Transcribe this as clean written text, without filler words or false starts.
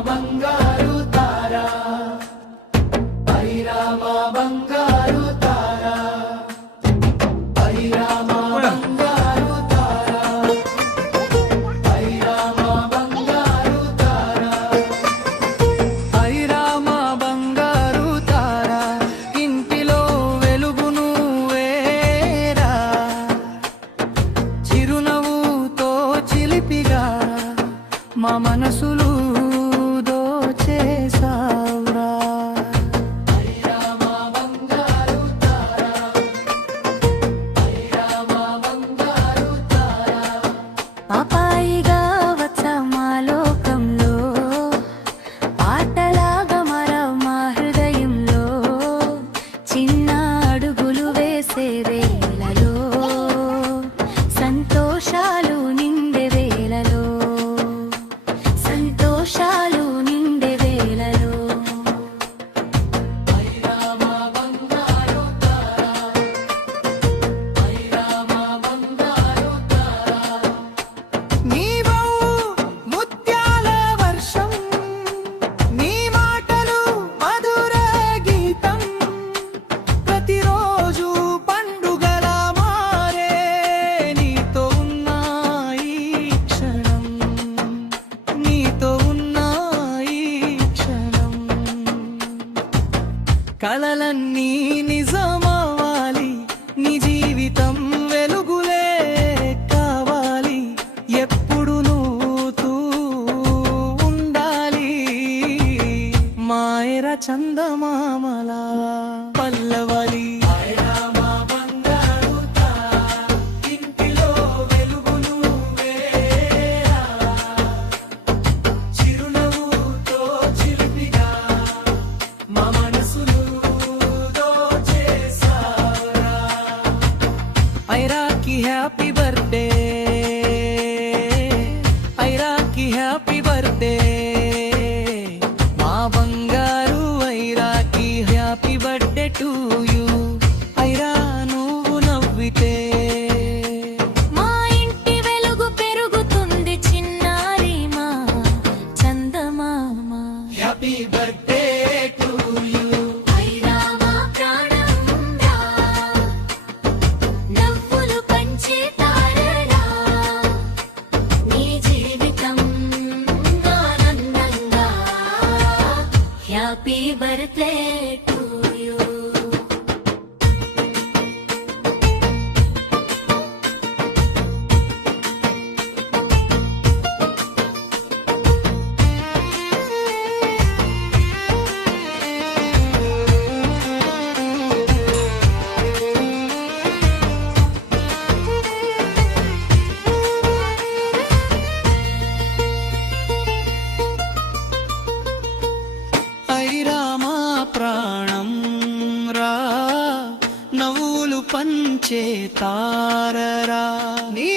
బంగారు తారా ఐరామా బంగారు తారా ఐరామా బంగారు తారా ఐరామా బంగారు తారా ఐరామా బంగారు తారా ఇంటిలో వెలుగును వేరా చిరునవ్వుతో చిలిపిగా మా మనసులు దోచేసావురా ఐరామా బంగారు తారా ఐరామా బంగారు తారా పాపాయిగా వచ్చా మా లోకంలో పాటలాగా మరవ మా హృదయంలో చిన్న అడుగులు వేసే వేళలో సంతోషాలు నిండే వేళలో సంతోషాలు నిండే వేళలో ఐరామా బంగారు తారా ఐరామా బంగారు తారా నీవు ముత్యాల వర్షం నీ మాటలు మధుర గీతం ప్రతిరోజు పండుగల మారే నీతో ఉన్న ఈ క్షణం నీతో ఉన్న ఈ క్షణం కలలన్నీ నిజమవ్వాలి నీ జీవితం వెలుగులే కావాలి ఎప్పుడు నువ్వు ఉండాలి మాయర చందమామలా పల్లవలి ఐరామా బంగారు తారా ఇంటిలో వెలుగును వేరా చిరునవ్వుతో చిలిపిగా మా మనసులు దోచేసావురా ఐరాకి హ్యాపీ బర్త్డే ఐరాకి హ్యాపీ బర్త్డే మా బంగారు ఐరాకి happy birthday to you Aira నువ్వు నవ్వితే మా ఇంటి వెలుగు పెరుగుతుంది చిన్నారి మా చందమామ హ్యాపీ బర్త్డే టు యూ ఐరామా ప్రాణంరా నవ్వులు పంచే తారరా నీ జీవితం ఆనందంగా హ్యాపీ బర్త్డే టు యూ ఐరామా ప్రాణం రా నవ్వులు పంచే తారరా నీ